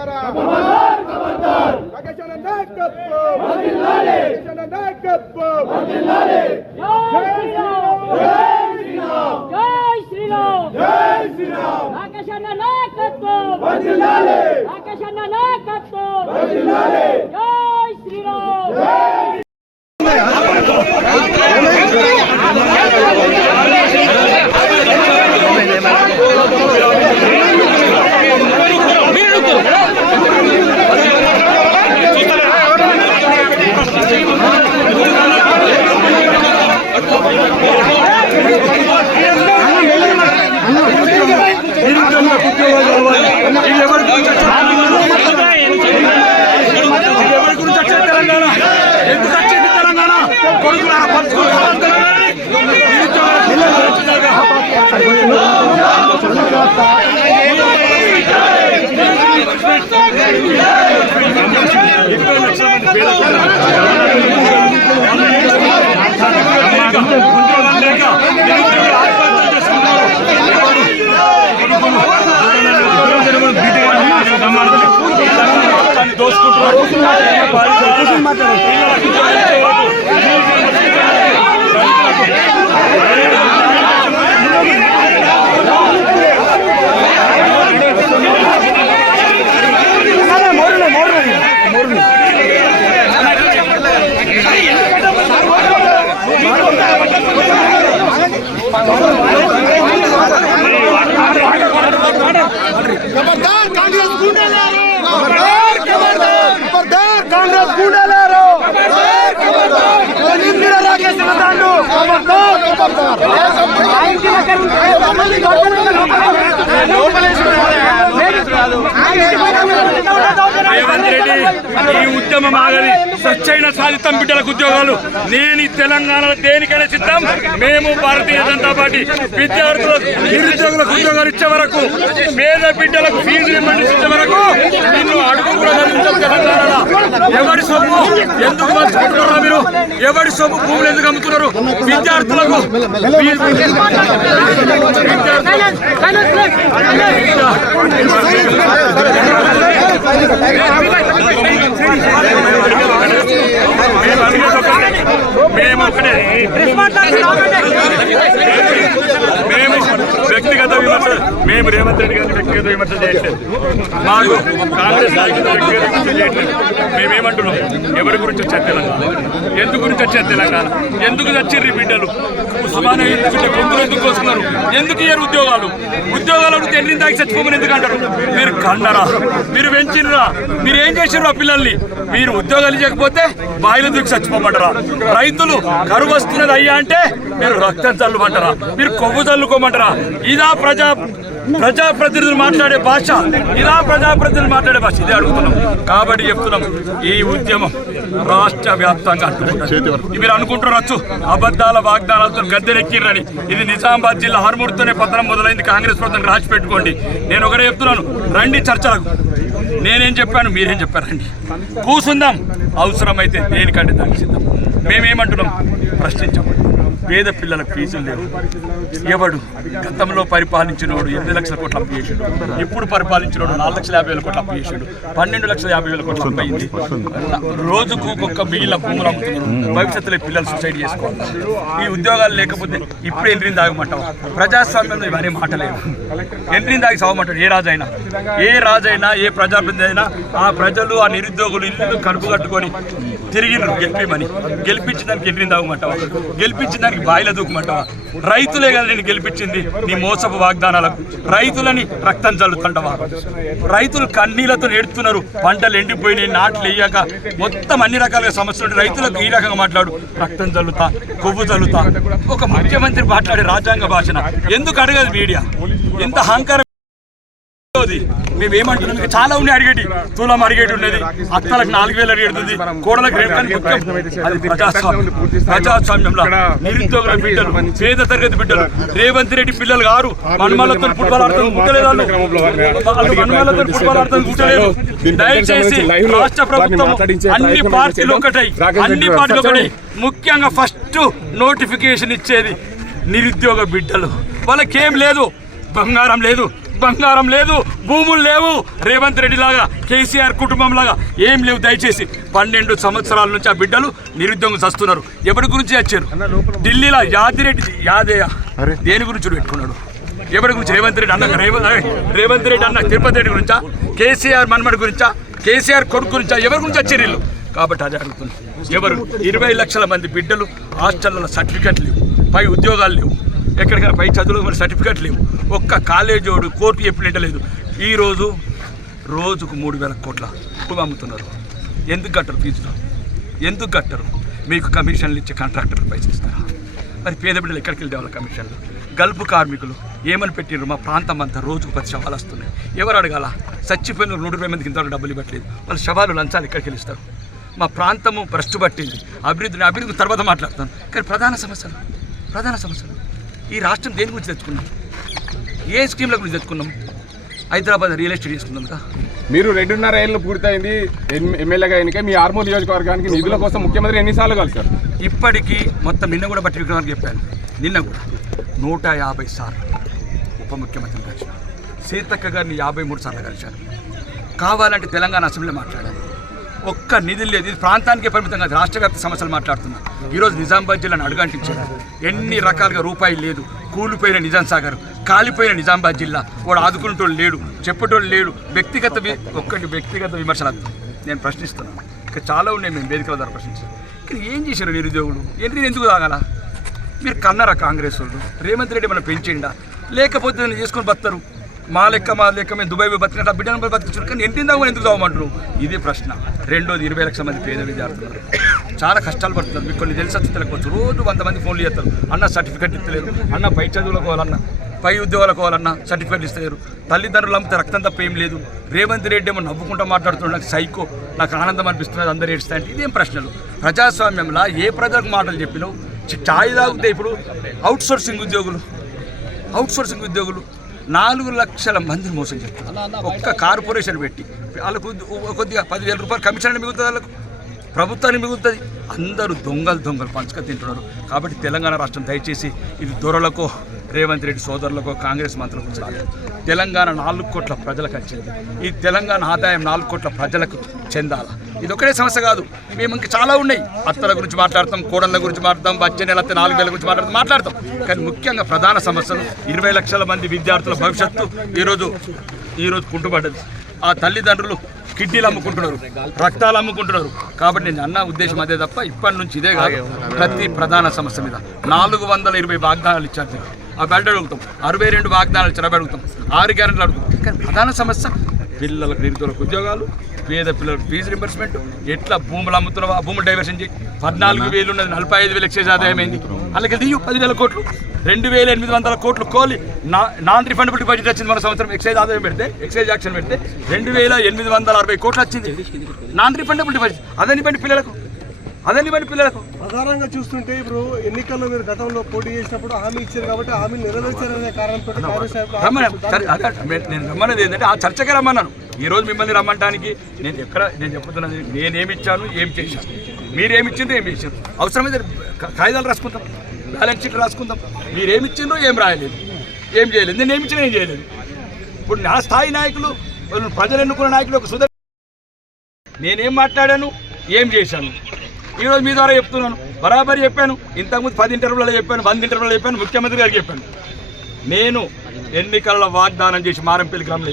ద్వారా రేవంత్ రెడ్డి ఈ ఉద్యమం ఆగది. స్వచ్ఛైన సాధితం బిడ్డలకు ఉద్యోగాలు. నేను తెలంగాణలో దేనికైనా సిద్ధం. మేము భారతీయ జనతా పార్టీ విద్యార్థులకు నిరుద్యోగులకు ఉద్యోగాలు ఇచ్చే వరకు, పేద బిడ్డలకు ఫీజు ఇచ్చే వరకు నిన్ను అడుగు కూడా తెలంగాణలో. ఎవరి సొమ్ము ఎందుకు పంచుకుంటున్నారా మీరు? ఎవరి సొమ్ము భూములు ఎందుకు అమ్ముతున్నారు? విద్యార్థులకు మేము వ్యక్తిగత విమర్శ, మేము రేవంత్ రెడ్డి గారిని వ్యక్తిగత విమర్శ చేయట్లేదు. మాకు కాంగ్రెస్ నాయకులు వ్యక్తిగత విమర్శ చేయట్లేదు. మేమేమంటున్నాం, ఎవరి గురించి వచ్చారు తెలంగాణ? ఎందుకు గురించి వచ్చారు తెలంగాణ? ఎందుకు చచ్చిర్రు బిడ్డలు? ఉస్మానియా ఎందుకంటే గొంతులు ఎందుకు వస్తున్నారు? ఎందుకు ఇయ్యారు ఉద్యోగాలు? ఉద్యోగాలు అడిగితే ఎన్ని దాకా చచ్చిపోమని ఎందుకు అంటారు? మీరు కన్నరా? మీరు పెంచినరా? మీరు ఏం చేసిర్రు ఆ పిల్లల్ని? మీరు ఉద్యోగాలు ఇవ్వకపోతే బాయిలు దూకి చచ్చిపోమంటారా? రైతులు కరువు వస్తున్నది అయ్యా అంటే మీరు రక్తం చల్లుమంటారా? మీరు కొవ్వు చల్లుకోమంటారా? ఇదా ప్రజాప్రతినిధులు మాట్లాడే భాష? ఇదా ప్రజాప్రతినిధులు మాట్లాడే భాష? ఇదే అడుగుతున్నాం. కాబట్టి చెప్తున్నాం, ఈ ఉద్యమం రాష్ట్ర వ్యాప్తంగా మీరు అనుకుంటున్నారు అబద్ధాల వాగ్దానాలతో గద్దెనెక్కిర్రని. ఇది నిజామాబాద్ జిల్లా హర్మూర్తోనే పతనం మొదలైంది. కాంగ్రెస్ ప్రభుత్వం రాసి పెట్టుకోండి. నేను ఒకటే చెప్తున్నాను, రండి చర్చలకు. నేనేం చెప్పాను, మీరేం చెప్పారండి. కూసుందాం, అవసరమైతే దేనికంటే దానికి సిద్ధం. మేమేమంటున్నాం, ప్రశ్నించాం. పేద పిల్లలకు ఫీజులు లేవు. ఎవడు గతంలో పరిపాలించినోడు 8 లక్షల కోట్లు అప్పు చేసాడు. ఇప్పుడు పరిపాలించినోడు 4,50,000 కోట్లు అప్పు చేసాడు. 12,50,000 కోట్లు అప్పు అయింది. రోజుకు ఒక్క మిగిలిన భూములు అమ్ముతున్నారు. భవిష్యత్తులో పిల్లలు సూసైడ్ చేసుకోవాలి. ఈ ఉద్యోగాలు లేకపోతే ఇప్పుడు ఎంట్రీని దాగమంటావు. ప్రజాస్వామ్యంలో ఇవన్నీ మాటలేవు. ఎంట్రీని దాగి సాగమంటాడు ఏ రాజైనా. ఏ ప్రజాప్రతినిధి అయినా ఆ ప్రజలు, ఆ నిరుద్యోగులు ఇల్లు కడుపు కట్టుకొని తిరిగినారు గెలిపిమని. గెలిపించిన దానికి ఎంట్రీని దాగమంటావా? గెలిపించిన దానికి బాయిల దూకమంటావా? రైతులే కదా నేను గెలిపించింది నీ మోసపు వాగ్దానాలకు. రైతులని రక్తం చల్లుతుంటావా? రైతులు కన్నీళ్లతో నేడుతున్నారు. పంటలు ఎండిపోయినాయి, నాట్లు వేయక మొత్తం అన్ని రకాలుగా సమస్యలు. రైతులకు ఈ రకంగా మాట్లాడు, రక్తం చల్లుతా, కొవ్వు చల్లుతా. ఒక ముఖ్యమంత్రి మాట్లాడే రాజ్యాంగ భాషన ఎందుకు అడగదు మీడియా? ఎంత అహంకారం. మేమేమంటున్నాం, మీకు చాలా ఉన్నాయి అడిగేటి. తులం అడిగేటి ఉన్నది, అత్తలకు 4,000 అడిగేటుంది, కోడలకు రేపు. అది ప్రజాస్వామ్యంలో నిరుద్యోగుల బిడ్డలు, పేద తరగతి బిడ్డలు. రేవంత్ రెడ్డి పిల్లలు గారు మన్మలతో ఫుట్బాల్ ఆడతాం గుట్టలేదు. మన్మలతో ఫుట్బాల్ ఆడతాం గుట్టలేదు. దయచేసి రాష్ట్ర ప్రభుత్వం అన్ని పార్టీలు ఒకటై ముఖ్యంగా ఫస్ట్ నోటిఫికేషన్ ఇచ్చేది నిరుద్యోగ బిడ్డలు. వాళ్ళకేం లేదు, బంగారం లేదు, బంగారం లేదు, భూములు లేవు. రేవంత్ రెడ్డి లాగా, కేసీఆర్ కుటుంబం లాగా ఏం లేవు. దయచేసి 12 సంవత్సరాల నుంచి ఆ బిడ్డలు నిరుద్యోగం చస్తున్నారు. ఎవరి గురించి వచ్చారు? ఢిల్లీలో యాదయ్య దేని గురించి పెట్టుకున్నాడు? ఎవరి గురించి? రేవంత్ రెడ్డి అన్న తిరుపతి రెడ్డి గురించా? కేసీఆర్ మన్మడి గురించా? కేసీఆర్ కొడుకు గురించా? ఎవరి గురించి వచ్చారు వీళ్ళు? కాబట్టి అది అడుగుతుంది. ఎవరు? 20 లక్షల మంది బిడ్డలు హాస్టల్లో సర్టిఫికెట్ లేవు, పై ఉద్యోగాలు లేవు, ఎక్కడికైనా పై చదువులు మన సర్టిఫికెట్ లేవు. ఒక్క కాలేజోడు కోర్టు చెప్పినట్టు లేదు. ఈరోజు రోజుకు 3,000 కోట్ల ఉప్పు అమ్ముతున్నారు. ఎందుకు కట్టరు? ఫీజులు ఎందుకు కట్టరు? మీకు కమిషన్లు ఇచ్చే కాంట్రాక్టర్లు పైసలు ఇస్తారా? మరి పేద బిడ్డలు ఎక్కడికి వెళ్ళి వాళ్ళ కమిషన్లు? గల్ఫ్ కార్మికులు ఏమని పెట్టిర్రు? మా ప్రాంతం అంతా రోజుకు 10 శవాలు వస్తున్నాయి. ఎవరు అడగాల? చచ్చిపోయిన 120 మందికి ఇంతవరకు డబ్బులు ఇవ్వట్లేదు. వాళ్ళ శవాలు లంచాలు ఎక్కడికి వెళ్ళిస్తారు? మా ప్రాంతము భ్రష్టు పట్టింది. అభివృద్ధి తర్వాత మాట్లాడతాను. కానీ ప్రధాన సమస్యలు ఈ రాష్ట్రం దేని గురించి తెచ్చుకున్నాం? ఏ స్కీమ్ల గురించి తెచ్చుకున్నాం? హైదరాబాద్ రియల్ ఎస్టేట్ చేసుకున్నాం కదా. మీరు 2.5 ఏళ్ళు పూర్తయింది ఎమ్మెల్యేగా ఎన్నిక. మీ ఆర్మూర్ నియోజకవర్గానికి నిధుల కోసం ముఖ్యమంత్రి ఎన్నిసార్లు కలిసారు? ఇప్పటికీ మొత్తం నిన్న కూడా బట్టి విక్రమార్క చెప్పాను. నిన్న కూడా 150 సార్లు ఉప ముఖ్యమంత్రిని కలిశాను. సీతక్క గారిని 53 సార్లు కలిశాను. కావాలంటే తెలంగాణ అసెంబ్లీలో మాట్లాడాను. ఒక్క నిధులు లేదు. ఇది ప్రాంతానికే పరిమితం కాదు, రాష్ట్ర వ్యాప్త సమస్యలు మాట్లాడుతున్నాను. ఈరోజు నిజామాబాద్ జిల్లాను అడుగంటించారు. ఎన్ని రకాలుగా రూపాయలు లేదు. కూలిపోయిన నిజాం సాగర్, కాలిపోయిన నిజామాబాద్ జిల్లా. వాడు ఆదుకునేటోళ్ళు లేడు, చెప్పేటోళ్ళు లేడు. వ్యక్తిగత విమర్శలు నేను ప్రశ్నిస్తున్నాను. ఇంకా చాలా ఉన్నాయి, మేము వేదికల ద్వారా ప్రశ్నించాను. కానీ ఏం చేశారు నిరుద్యోగులు? ఎందుకు తాగాల? మీరు కన్నారా కాంగ్రెస్ వాళ్ళు? రేవంత్ రెడ్డి మనం పెంచిండా? లేకపోతే నేను చేసుకొని బతారు. మా లెక్క మేము దుబాయ్ బతికినట్టు బిడ్డను బతికించారు. కానీ ఎంటిందామని ఎందుకు తాగమంటారు? ఇదే ప్రశ్న. రెండోది 20 లక్షల మంది పేద విద్యార్థులు చాలా కష్టాలు పడుతున్నారు. మీకు కొన్ని తెలిసి తెలియకపోవచ్చు. రోజు 100 మంది ఫోన్లు చేస్తారు. అన్న సర్టిఫికెట్ ఇస్తలేరు, అన్న పై చదువులకు పోవాలన్నా, పై ఉద్యోగాలకు పోవాలన్నా సర్టిఫికెట్ ఇస్తలేరు. తల్లిదండ్రులు అమ్మితే రక్తం తప్ప ఏం లేదు. రేవంత్ రెడ్డి ఏమో నవ్వుకుంటూ మాట్లాడుతున్నాడు. నాకు సైకో, నాకు ఆనందం అనిపిస్తున్నది, అందరూ ఏడుస్తాయంటే ఇదేం ప్రశ్నలు? ప్రజాస్వామ్యంలో ఏ ప్రజలకు మాటలు చెప్పినావు? ఛాయ్ తాగితే ఇప్పుడు అవుట్సోర్సింగ్ ఉద్యోగులు 4 లక్షల మందిని మోసం చేస్తారు. ఒక్క కార్పొరేషన్ పెట్టి వాళ్ళకు కొద్దిగా 10,000 రూపాయలు కమిషన్ మిగులుతుంది. వాళ్ళకు ప్రభుత్వానికి మిగులుతుంది. అందరూ దొంగలు పంచుక తింటున్నారు. కాబట్టి తెలంగాణ రాష్ట్రం దయచేసి ఇది దొరలకో, రేవంత్ రెడ్డి సోదరులకో, కాంగ్రెస్ మంత్రులకు రాలేదు. తెలంగాణ 4 కోట్ల ప్రజలకు వచ్చింది. ఈ తెలంగాణ ఆదాయం 4 కోట్ల ప్రజలకు చెందాలా? ఇది ఒకటే సమస్య కాదు. మేము ఇంకా చాలా ఉన్నాయి. అత్తల గురించి మాట్లాడతాం, కోడళ్ళ గురించి మాట్లాడతాం, వచ్చే నెల 4,000 గురించి మాట్లాడతాం. కానీ ముఖ్యంగా ప్రధాన సమస్యలు 20 లక్షల మంది విద్యార్థుల భవిష్యత్తు ఈరోజు కుంటుపడ్డది. ఆ తల్లిదండ్రులు కిడ్నీలు అమ్ముకుంటున్నారు, రక్తాలు అమ్ముకుంటున్నారు. కాబట్టి నేను అన్న ఉద్దేశం అదే తప్ప ఇప్పటి నుంచి ఇదే కాదు. ప్రతి ప్రధాన సమస్య మీద 420 వాగ్దానాలు ఇచ్చారు. అవి అడుగుతాం. 62 వాగ్దానాలు ఇచ్చారు. అవి అడుగుతాం. 6 గ్యారెంటీలు అడుగుతాం. కానీ ప్రధాన సమస్య పిల్లలకు, నిరుద్యోగులకు ఉద్యోగాలు, పేద పిల్లలకు ఫీజు రింబర్స్మెంట్, ఎట్లా భూములు అమ్ముతున్నావు ఆ భూములు డైవర్షన్ చేయి. 14,000 ఉన్నది, 45,000 ఎక్సైజ్ ఆదాయం అయింది. అలాగే దియ్యు 10,000 కోట్లు, 2,800 కోట్లు కోలి నాన్ రిఫండబుల్ బడ్జెట్ వచ్చింది. మన సంవత్సరం ఎక్సైజ్ ఆదాయం పెడితే, ఎక్సైజ్ యాక్షన్ పెడితే 2,860 కోట్లు వచ్చింది నాన్ రిఫండబుల్ బడ్జెట్. అదని బట్టి పిల్లలకు ప్రధానంగా చూస్తుంటే ఇప్పుడు ఎన్నికల్లో మీరు గతంలో పోటీ చేసినప్పుడు హామీ ఇచ్చారు కాబట్టి హామీలు నెరవేర్చారనే కారణంతో నేను రమ్మన్నది ఏంటంటే ఆ చర్చకే రమ్మన్నాను. ఈరోజు మిమ్మల్ని రమ్మంటానికి నేను చెప్తున్నది నేనేమి ఇచ్చాను, ఏం చేశాను, మీరేమిచ్చిండ్రు, ఏం చేశారు. అవసరమైతే కాగితాలు రాసుకుంటాం, బ్యాలెన్స్ షీట్లు రాసుకుందాం. మీరేమిచ్చిండ్రు, ఏం రాయలేదు, ఏం చేయలేదు. నేను ఏమిచ్చినా ఏం చేయలేదు. ఇప్పుడు నా స్థాయి నాయకులు, ప్రజలు ఎన్నుకున్న నాయకులు ఒక సుధా నేనేం మాట్లాడాను, ఏం చేశాను, ఈరోజు మీ ద్వారా చెప్తున్నాను. బరాబరి చెప్పాను. ఇంతకుముందు 10 ఇంటర్వ్యూలలో చెప్పాను, 100 ఇంటర్వ్యూలలో చెప్పాను, ముఖ్యమంత్రి గారికి చెప్పాను. నేను ఎన్నికల వాగ్దానం చేసి మారంపల్లి గ్రామంలో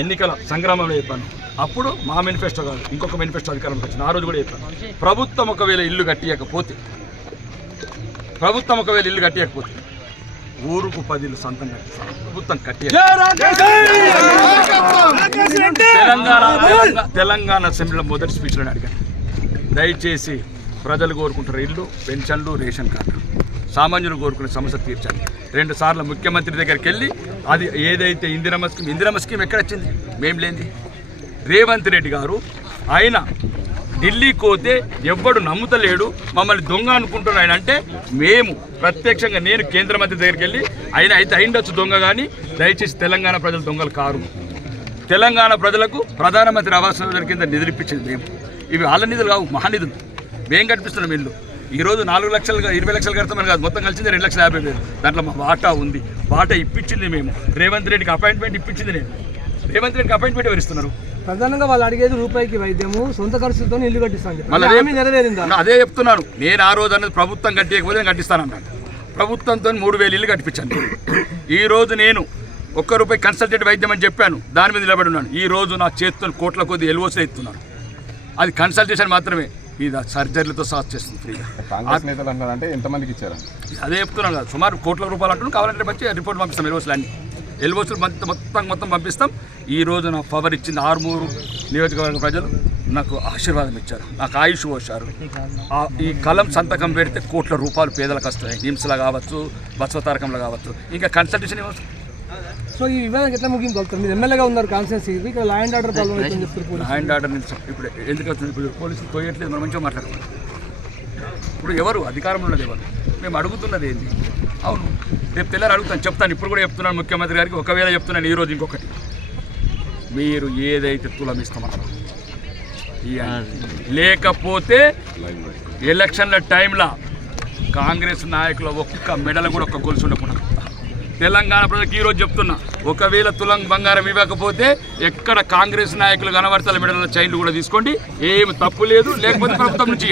ఎన్నికల సంగ్రామంలో చెప్పాను. అప్పుడు మా మేనిఫెస్టో కాదు, ఇంకొక మేనిఫెస్టో అధికారంలోకి వచ్చింది. ఆ రోజు కూడా చెప్పాను. ప్రభుత్వం ఒకవేళ ఇల్లు కట్టియకపోతే ఊరుకు 10 ఇల్లు సొంతం కట్టిస్తాను. ప్రభుత్వం తెలంగాణ అసెంబ్లీలో మొదటి స్పీచ్లో అడిగాను. దయచేసి ప్రజలు కోరుకుంటారు ఇల్లు, పెన్షన్లు, రేషన్ కార్డులు, సామాన్యులు కోరుకునే సమస్య తీర్చాలి. 2 సార్లు ముఖ్యమంత్రి దగ్గరికి వెళ్ళి అది ఏదైతే ఇందిరమ్మ స్కీమ్ ఎక్కడొచ్చింది? మేం లేనిది. రేవంత్ రెడ్డి గారు ఆయన ఢిల్లీకి పోతే ఎవ్వడు నమ్ముతలేడు, మమ్మల్ని దొంగ అనుకుంటున్నాడు. ఆయన అంటే మేము ప్రత్యక్షంగా నేను కేంద్ర మంత్రి దగ్గరికి వెళ్ళి ఆయన అయితే అయిండొచ్చు దొంగ, కానీ దయచేసి తెలంగాణ ప్రజలు దొంగలు కారు. తెలంగాణ ప్రజలకు ప్రధానమంత్రి ఆవాస్ యోజన కింద నిధులు ఇప్పించింది మేము. ఇవి వాళ్ళ నిధులు కావు, మహానిధులు. మేము కట్టిస్తున్నాం ఇల్లు. ఈరోజు 4 లక్షలు 20 లక్షలు కడతామని కాదు, మొత్తం కలిసింది 2,50,000. దాంట్లో మా వాటా ఉంది. వాటా ఇప్పించింది మేము. రేవంత్ రెడ్డికి అపాయింట్మెంట్ ఇప్పించింది నేను. రేవంత్ రెడ్డికి అపాయింట్మెంట్ ఎవరిస్తున్నారు? ప్రధానంగా వాళ్ళు అడిగేది రూపాయికి వైద్యము, సొంత ఖర్చులతో ఇల్లు కట్టిస్తాను. అదే చెప్తున్నాను నేను. ఆ రోజు అన్నది ప్రభుత్వం కట్టేయకపోతే నేను కట్టిస్తానన్నాను. ప్రభుత్వంతో 3,000 ఇల్లు కట్టించాను. ఈ రోజు నేను ₹1 కన్సల్టెంట్ వైద్యం అని చెప్పాను, దాని మీద నిలబడి ఉన్నాను. ఈ రోజు నా చేతితో కోట్ల కొద్ది ఎల్ఓసీ ఇస్తున్నాను. అది కన్సల్టేషన్ మాత్రమే, ఇది సర్జరీలతో సాల్వ్ చేస్తుంది ఫ్రీగా. కాంగ్రెస్ నేతలు అంటారంటే ఎంతమందికి ఇచ్చారు? అదే చెప్తున్నాను కదా, సుమారు కోట్ల రూపాయలు అంటున్నాను. కావాలంటే మంచి రిపోర్ట్ పంపిస్తాం. ఎల్ఓసీలు అన్ని ఎల్ఓసీలు మొత్తం పంపిస్తాం. ఈ రోజు నాకు పవర్ ఇచ్చింది ఆర్మూరు నియోజకవర్గ ప్రజలు. నాకు ఆశీర్వాదం ఇచ్చారు, నాకు ఆయుష్ పోశారు. ఈ కలం సంతకం పెడితే కోట్ల రూపాయలు పేదలకు వస్తాయి. హింసలో కావచ్చు, బసవతారకంలో కావచ్చు, ఇంకా కన్సల్టేషన్ ఇవ్వచ్చు. సో ఈ వివాదానికి ఎట్లా ముగింపు? మీరు ఎమ్మెల్యేగా ఉన్నారు కాన్స్టిట్యూన్సీ, ఇక్కడ లా అండ్ ఆర్డర్ ప్రాబ్లం అవుతుందని చెప్తారు. లా అండ్ ఆర్డర్ నుంచి ఇప్పుడు ఎందుకు వస్తుంది? ఇప్పుడు పోలీసులు పోయట్లేదు, మనం మంచిగా మాట్లాడుతున్నాం. ఇప్పుడు ఎవరు అధికారంలో ఉన్నది? ఎవరు? మేము అడుగుతున్నది ఏంటి? అవును, రేపు తెల్లారి అడుగుతాను, చెప్తాను. ఇప్పుడు కూడా చెప్తున్నాను ముఖ్యమంత్రి గారికి. ఒకవేళ చెప్తున్నాను ఈరోజు ఇంకొకటి, మీరు ఏదైతే తులం ఇస్తామన్నారు లేకపోతే ఎలక్షన్ల టైంలో కాంగ్రెస్ నాయకుల ఒక్క మెడల కూడా ఒక్క గొలుసు ఉండకుండా తెలంగాణ ప్రజలకు ఈరోజు చెప్తున్నా, ఒకవేళ తులం బంగారం ఇవ్వకపోతే ఎక్కడ కాంగ్రెస్ నాయకులు కనబడతల మెడల చైన్లు కూడా తీసుకోండి, ఏమి తప్పు లేదు. లేకపోతే ప్రభుత్వం నుంచి